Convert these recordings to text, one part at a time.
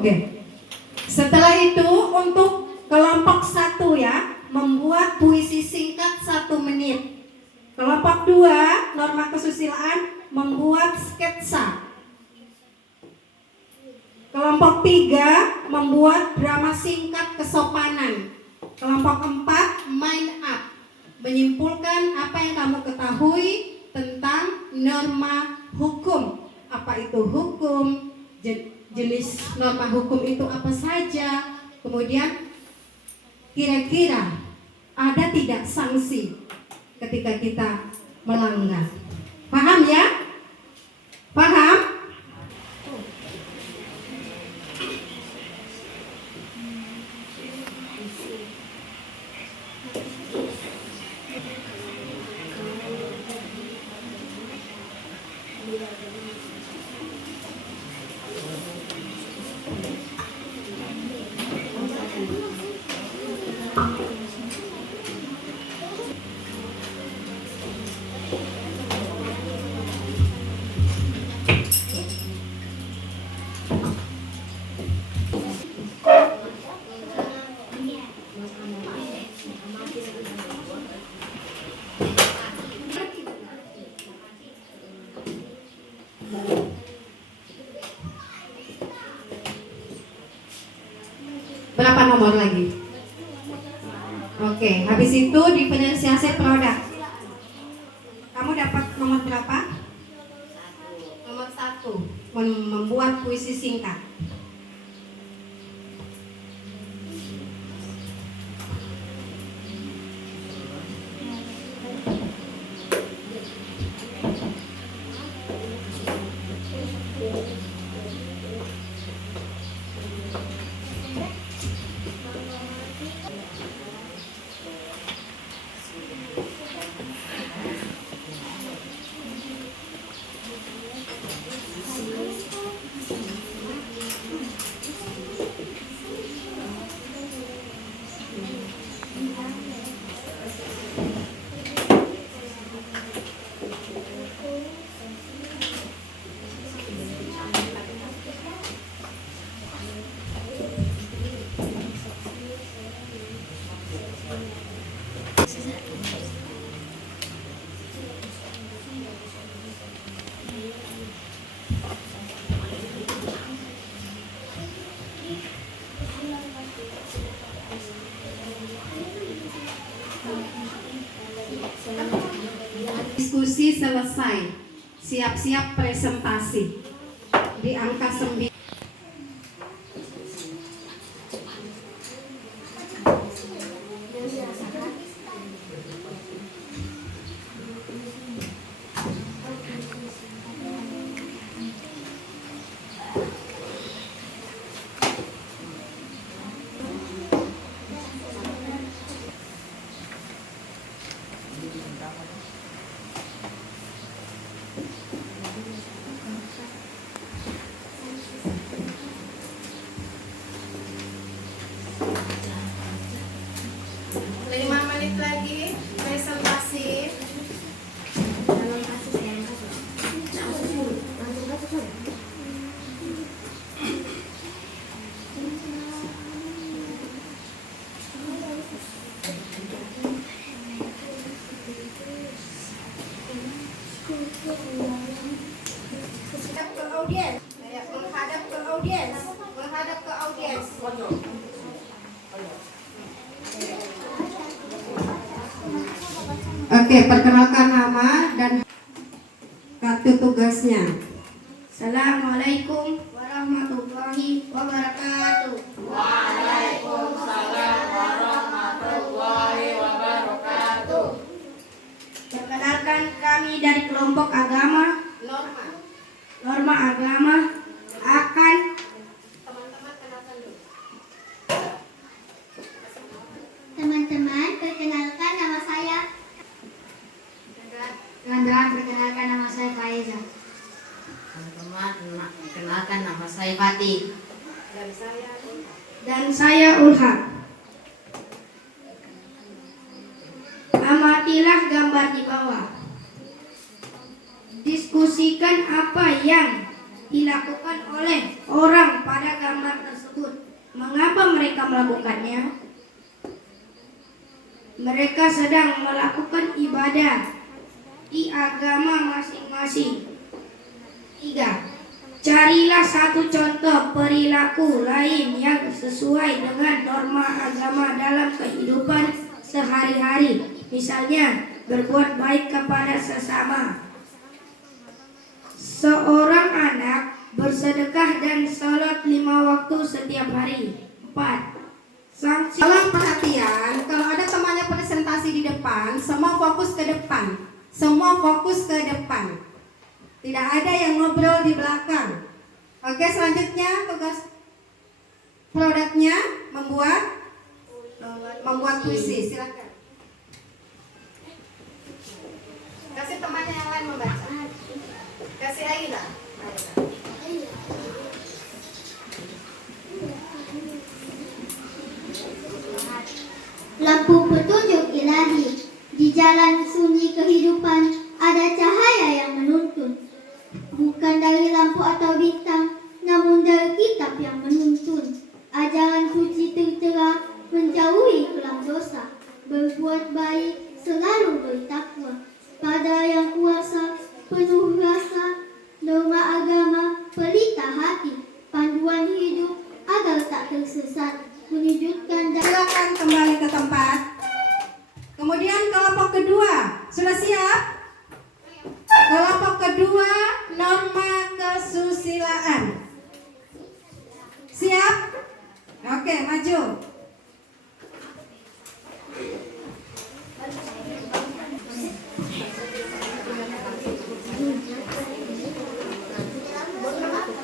Oke. Setelah itu untuk kelompok 1 ya, membuat puisi singkat 1 menit. Kelompok 2, norma kesusilaan, membuat sketsa. Kelompok 3, membuat drama singkat kesopanan. Kelompok 4, mind up, menyimpulkan apa yang kamu ketahui tentang norma hukum. Apa itu hukum, jenis norma hukum itu apa saja, kemudian kira-kira ada tidak sanksi ketika kita melanggar. Paham ya? Paham? Berapa nomor lagi? Oke, habis itu diferensiasi produk. Kamu dapat nomor berapa? Nomor 1, membuat puisi singkat. Diskusi selesai, siap-siap presentasi. Di angka 9. Oke, perkenalkan nama dan kartu tugasnya. Assalamualaikum warahmatullahi wabarakatuh. Waalaikumsalam warahmatullahi wabarakatuh. Perkenalkan, kami dari kelompok agama Norma Agama akan teman-teman perkenalkan nama saya Nandra, perkenalkan nama saya Faiza. Teman-teman, kenal Perkenalkan, nama saya Fatih. Dan saya Ulha. Amatilah gambar di bawah. Diskusikan apa yang dilakukan oleh orang pada gambar tersebut. Mengapa mereka melakukannya? Mereka sedang melakukan ibadah di agama masing-masing. 3. Carilah satu contoh perilaku lain yang sesuai dengan norma agama dalam kehidupan sehari-hari. Misalnya, berbuat baik kepada sesama. Seorang anak bersedekah dan sholat 5 waktu setiap hari. 4. Sanksi. Tolong perhatian, kalau ada temannya presentasi di depan, semua fokus ke depan. Semua fokus ke depan. Tidak ada yang ngobrol di belakang. Oke, selanjutnya tugas produknya membuat puisi. Silakan. Kasih temannya yang lain membaca. Kasih Aida. Lampu petunjuk ilahi. Di jalan sunyi kehidupan ada cahaya yang menuntun. Bukan dari lampu atau bintang, namun dari kitab yang menuntun. Ajaran suci tertera, menjauhi kelam dosa. Berbuat baik, selalu bertakwa. Pada yang kuasa, penuh rasa. Norma agama, pelita hati. Panduan hidup, agar tak tersesat. Menyejukkan dan Silakan kembali ke tempat. Kemudian kelompok kedua, sudah siap? Kelompok kedua, norma kesusilaan. Siap? Oke, maju.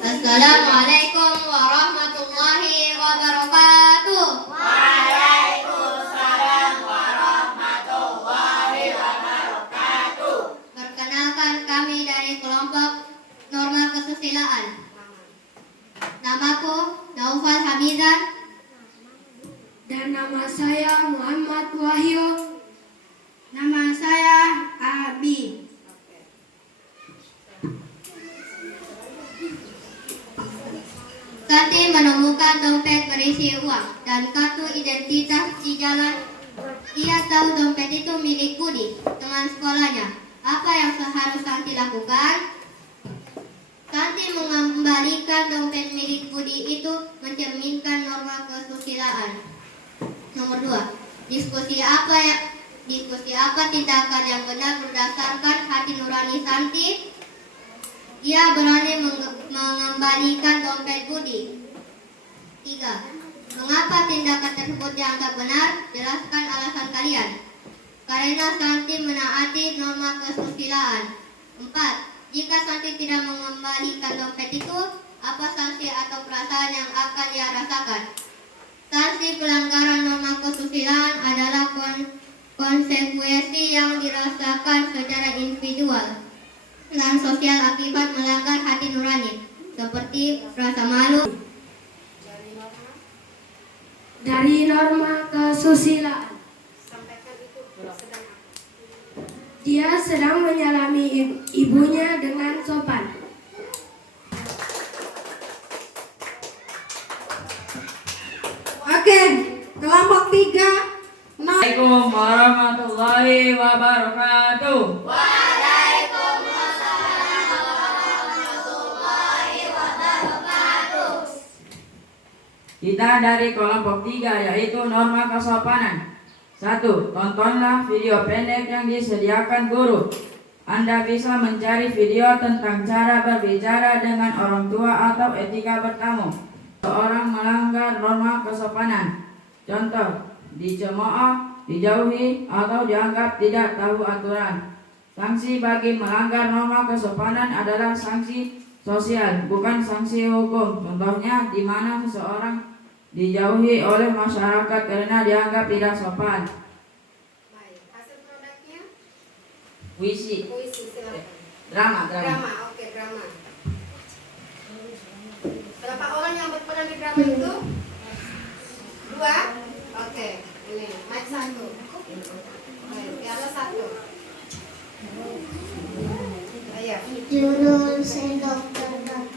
Assalamualaikum warahmatullahi wabarakatuh. Waalaikumsalam warahmatullahi wabarakatuh. Perkenalkan, kami dari kelompok norma kesusilaan. Namaku Naufal Hamidah. Dan nama saya Muhammad Wahyu. Nama saya Abi. Santi menemukan dompet berisi uang dan kartu identitas di jalan. Ia tahu dompet itu milik Budi, teman sekolahnya. Apa yang seharusnya Santi lakukan? Santi mengembalikan dompet milik Budi itu mencerminkan norma kesusilaan. Nomor 2. Diskusi apa tindakan yang benar berdasarkan hati nurani Santi? Ia berani mengembalikan dompet Budi. 3. Mengapa tindakan tersebut dianggap benar? Jelaskan alasan kalian. Karena Santi menaati norma kesusilaan. 4. Jika Santi tidak mengembalikan dompet itu, apa sanksi atau perasaan yang akan ia rasakan? Sanksi pelanggaran norma kesusilaan adalah konsekuensi yang dirasakan secara individual dan sosial akibat melanggar hati nurani, seperti rasa malu. Dari norma kesusilaan, dia sedang menyalami ibunya dengan sopan. Oke, kelompok 3. Assalamualaikum warahmatullahi wabarakatuh. Kita dari kelompok 3, yaitu norma kesopanan. 1. Tontonlah video pendek yang disediakan guru. Anda bisa mencari video tentang cara berbicara dengan orang tua atau etika bertamu. Seorang melanggar norma kesopanan. Contoh, dicemooh, dijauhi, atau dianggap tidak tahu aturan. Sanksi bagi melanggar norma kesopanan adalah sanksi sosial, bukan sanksi hukum. Contohnya, di mana seseorang dijauhi oleh masyarakat karena dianggap tidak sopan. Baik, hasil produknya Puisi, puisi, silakan. drama. Drama, oke, drama. lagi drama itu? 2? Oke, ini mic 1. Piala 1. Ayo. Judul sendok terbakar.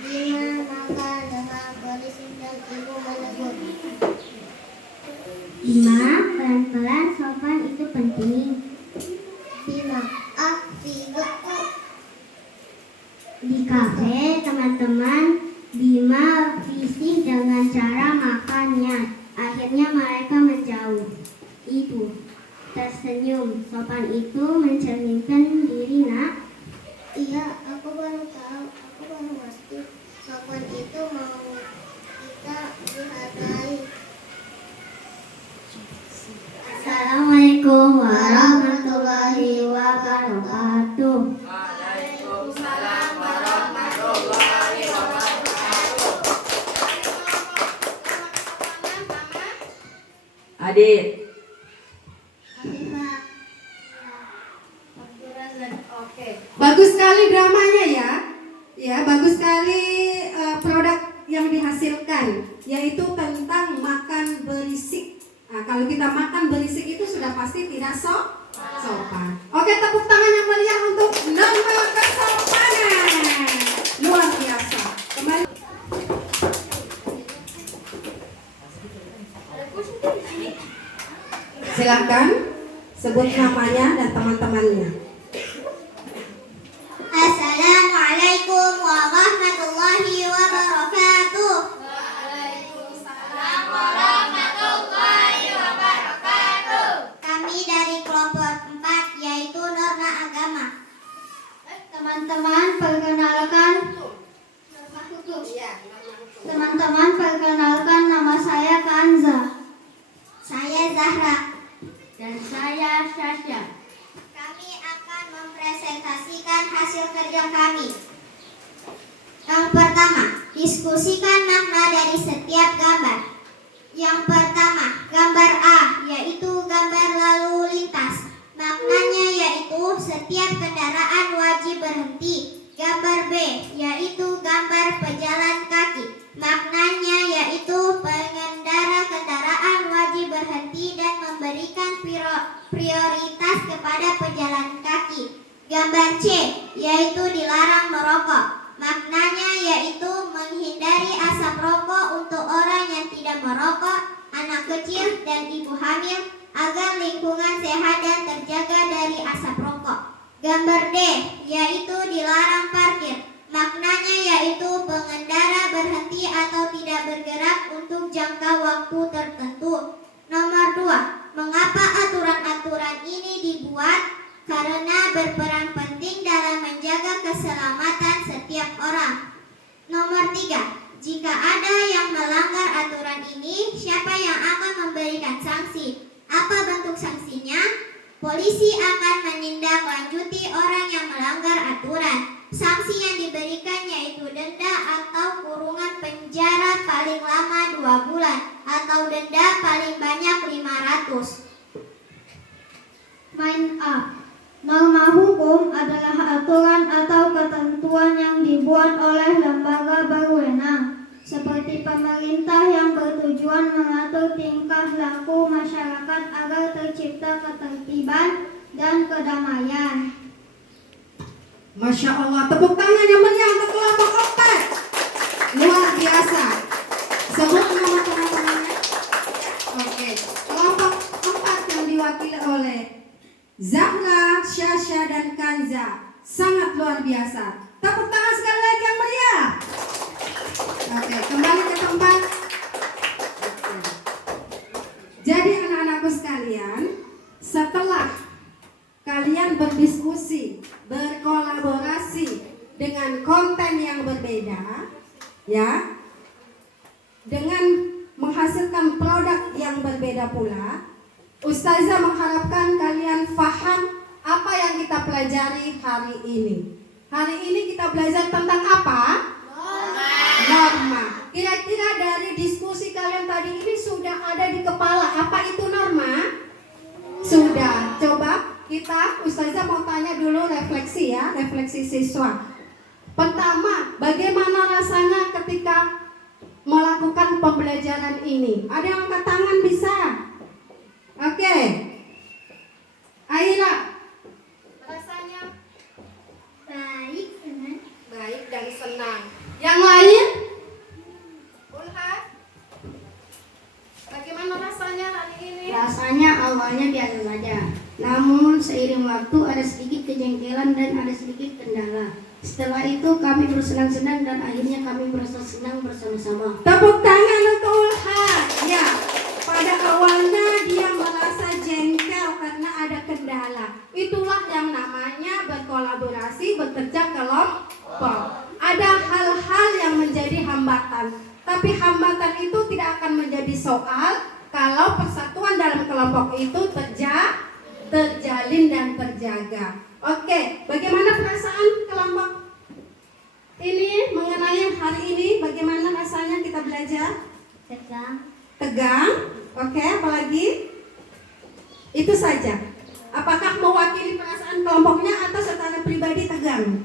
Bima makan dengan berisi dan ibu menegur. Bima, pelan-pelan sopan itu penting. Bima, Vigoku. Di kafe, teman-teman Bima risih dengan cara makannya. Akhirnya mereka menjauh. Ibu tersenyum. Sopan itu mencerminkan diri, nak. Iya, aku baru tahu. Aku baru ngerti. Sopan itu mau kita dihargai. Assalamualaikum warahmatullahi wabarakatuh. Waalaikumsalam warahmatullahi wabarakatuh. Adit. Oke. Bagus sekali dramanya ya. Ya, bagus sekali produk yang dihasilkan, yaitu tentang makan berisik. Nah, kalau kita makan berisik itu sudah pasti tidak sopan. Oke, tepuk tangan yang meriah untuk Norma Kesopanan. Luar biasa. Kembali. Silakan sebut namanya dan teman-temannya. Assalamualaikum warahmatullahi wabarakatuh. Waalaikumsalam warahmatullahi wabarakatuh. Kami dari kelompok 4 yaitu Norma Agama. Teman-teman perkenalkan nama saya Kanza. Saya Zahra. Dan saya Sasha. Kami akan mempresentasikan hasil kerja kami. Yang pertama, diskusikan makna dari setiap gambar. Yang pertama, gambar A, yaitu gambar lalu lintas. Maknanya yaitu setiap kendaraan wajib berhenti. Gambar B, yaitu gambar pejalan kaki. Maknanya yaitu pengendara kendaraan wajib berhenti dan memberikan prioritas kepada pejalan kaki. Gambar C, yaitu dilarang merokok. Maknanya yaitu menghindari asap rokok untuk orang yang tidak merokok, anak kecil, dan ibu hamil agar lingkungan sehat dan terjaga dari asap rokok. Gambar D, yaitu dilarang parkir. Maknanya yaitu pengendara berhenti atau tidak bergerak untuk jangka waktu tertentu. Nomor 2, mengapa aturan-aturan ini dibuat? Karena berperan penting dalam menjaga keselamatan setiap orang. Nomor 3, jika ada yang melanggar aturan ini, siapa yang akan memberikan sanksi? Apa bentuk sanksinya? Polisi akan menindaklanjuti orang yang melanggar aturan. Sanksi yang diberikan yaitu denda atau kurungan penjara paling lama 2 bulan atau denda paling banyak 500. Main A. Norma hukum adalah aturan atau ketentuan yang dibuat oleh lembaga berwenang, seperti pemerintah yang bertujuan mengatur tingkah laku masyarakat agar tercipta ketertiban dan kedamaian. Masya Allah, tepuk tangan yang meriah untuk kelompok 4. Luar biasa. Sebut nama teman-temannya. Oke, kelompok 4 yang diwakili oleh Zahra, Sasha, dan Kanza. Sangat luar biasa. Tepuk tangan sekali lagi yang meriah. Oke, kembali ke tempat. Jadi anak-anakku sekalian, setelah kalian berdiskusi, berkolaborasi dengan konten yang berbeda, ya, dengan menghasilkan produk yang berbeda pula, Ustazah mengharapkan kalian paham apa yang kita pelajari hari ini. Hari ini kita belajar tentang apa? Norma. Kira-kira dari diskusi kalian tadi ini sudah ada di kepala apa itu norma? Sudah. Coba kita, Ustazah mau tanya dulu refleksi ya, refleksi siswa. Pertama, bagaimana rasanya ketika ketika melakukan pembelajaran ini? Ada yang angkat tangan bisa? Oke. Aira, rasanya Baik, senang. baik dan senang. Yang lain? Ulha, bagaimana rasanya hari ini? Rasanya awalnya biasa saja. Namun seiring waktu ada sedikit kejengkelan dan ada sedikit kendala. Setelah itu kami bersenang-senang dan akhirnya kami merasa senang bersama-sama. Tepuk tangan untuk Ulha. Ya, pada awalnya dia merasa jengkel karena ada kendala. Itulah yang namanya berkolaborasi, bekerja kelompok. Ada hal-hal yang menjadi hambatan, tapi hambatan itu tidak akan menjadi soal kalau persatuan dalam kelompok itu terjalin dan terjaga. Oke, bagaimana perasaan kelompok ini mengenai hari ini? Bagaimana rasanya kita belajar? Tegang. Oke, apalagi? Itu saja. Apakah mewakili perasaan kelompoknya atau secara pribadi tegang?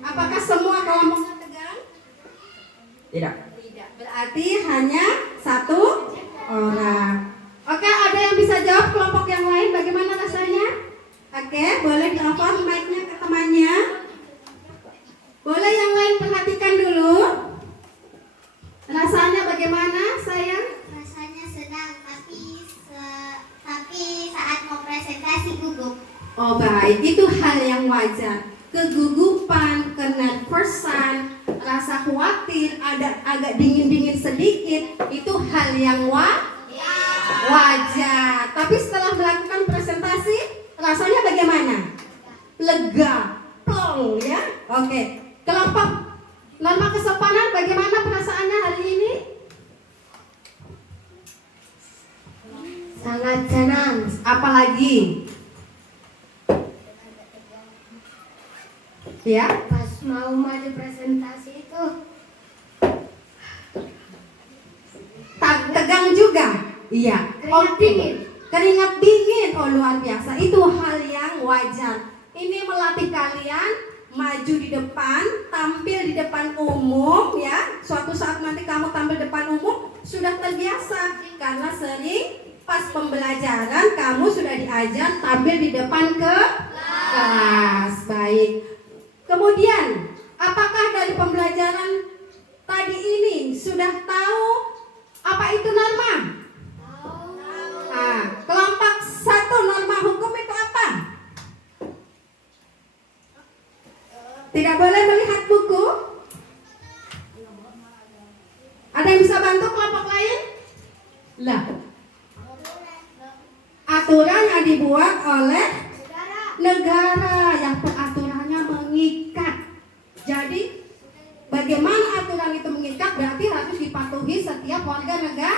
Apakah semua kelompoknya tegang? Tidak. Tidak. Berarti hanya satu orang. Oke, ada yang bisa jawab kelompok yang lain bagaimana rasanya? Oke, boleh di-offer mic-nya ke temannya. Boleh yang lain perhatikan dulu. Rasanya bagaimana, sayang? Rasanya senang, tapi saat mau presentasi gugup. Oh baik, itu hal yang wajar. Kegugupan, kenervosan, rasa khawatir, ada agak dingin-dingin sedikit, itu hal yang wajar. Tapi setelah melakukan presentasi, rasanya bagaimana? Lega, plong ya. Oke. Kelompok norma kesopanan bagaimana perasaannya hari ini? Sangat senang. Apalagi? Ya, Pas mau maju presentasi itu tegang juga. Iya. Keringat Oke. dingin. Keringat dingin. Oh luar biasa. Itu hal yang wajar. Ini melatih kalian maju di depan, tampil di depan umum ya. Suatu saat nanti kamu tampil depan umum sudah terbiasa karena sering pas pembelajaran kamu sudah diajar tampil di depan kelas. Baik. Kemudian, apakah dari pembelajaran tadi ini sudah tahu apa itu norma? Nah, kelompok 1 norma hukum itu apa? Tidak boleh melihat buku? Ada yang bisa bantu kelompok lain? Lah, aturan yang dibuat oleh negara yang peraturannya mengikat. Jadi bagaimana aturan itu mengikat berarti harus dipatuhi setiap warga negara.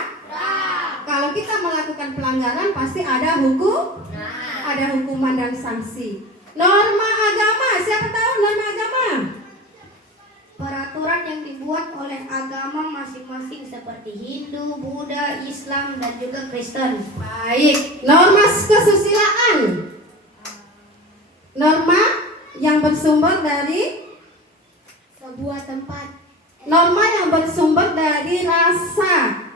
Kalau kita melakukan pelanggaran pasti ada hukuman dan sanksi. Norma agama, siapa tahu norma agama? peraturan yang dibuat oleh agama masing-masing seperti Hindu, Buddha, Islam, dan juga Kristen. Baik, norma kesusilaan. Norma yang bersumber dari Sebuah tempat. norma yang bersumber dari rasa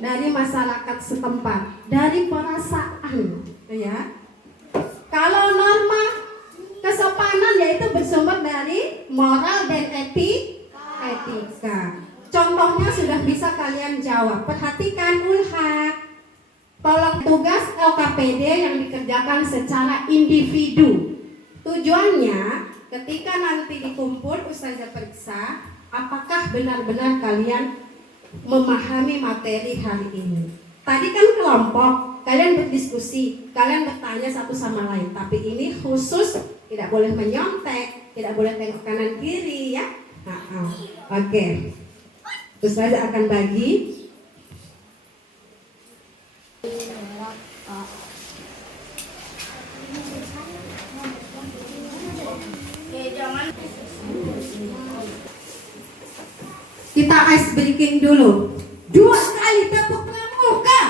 dari masyarakat setempat, dari perasaan, ya. Kalau norma kesopanan yaitu bersumber dari moral dan etika. Contohnya sudah bisa kalian jawab. Perhatikan Ulha. Tolong tugas LKPD yang dikerjakan secara individu. Tujuannya ketika nanti dikumpul Ustazah periksa apakah benar-benar kalian memahami materi hari ini. Tadi kan kelompok, kalian berdiskusi, kalian bertanya satu sama lain. Tapi ini khusus tidak boleh menyontek, tidak boleh tengok kanan kiri ya. Oke. Ustazah akan bagi. Kita ice breaking dulu. 2 kali tepuk pramuka.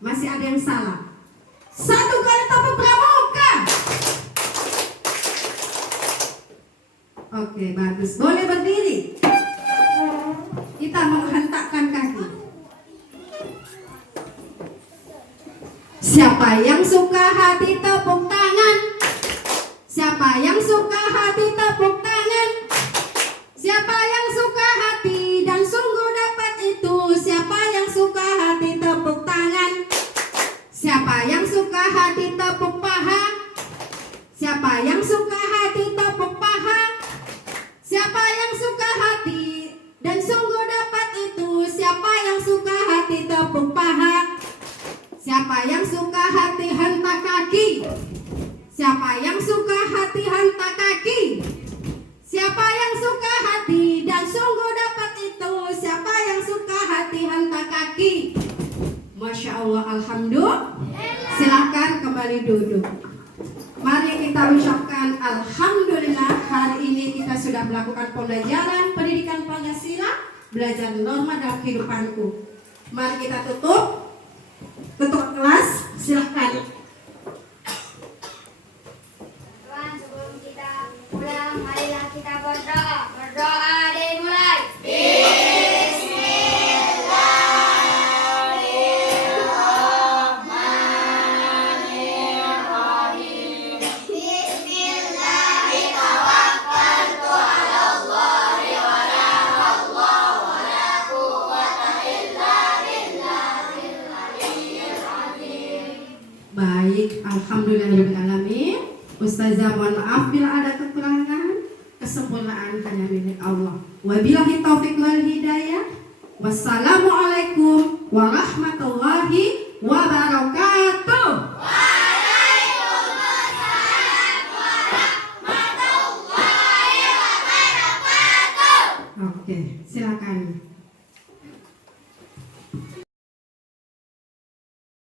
Masih ada yang salah. 1 kali tepuk pramuka. Oke, bagus. Boleh berdiri. Kita menghentakkan kaki. Siapa yang suka hati tepuk tangan? Siapa yang suka hati tepuk tangan? Siapa yang suka hati dan sungguh dapat itu? Siapa yang suka hati tepuk tangan? Siapa yang suka hati tepuk paha? Siapa yang suka hati tepuk paha? Siapa yang suka hati dan sungguh dapat itu? Siapa yang suka hati tepuk paha? Siapa yang suka hati hentak kaki? Siapa yang suka hati hentak kaki? Siapa yang suka hati dan sungguh dapat itu? Siapa yang suka hati hentak kaki? Masya Allah, alhamdulillah. Silakan kembali duduk. Mari kita ucapkan alhamdulillah, hari ini kita sudah melakukan pembelajaran pendidikan Pancasila, belajar norma dalam kehidupanku. Mari kita tutup. Ketua kelas, silakan. Tuan, sebelum kita pulang, marilah kita berdoa. Berdoa dimulai. Baik, alhamdulillahirobbilalamin. Ustazah mohon maaf bila ada kekurangan. Kesempurnaan hanya milik Allah. Wabillahi taufiq wal hidayah. Wassalamualaikum warahmatullahi wabarakatuh. Oke, silakan.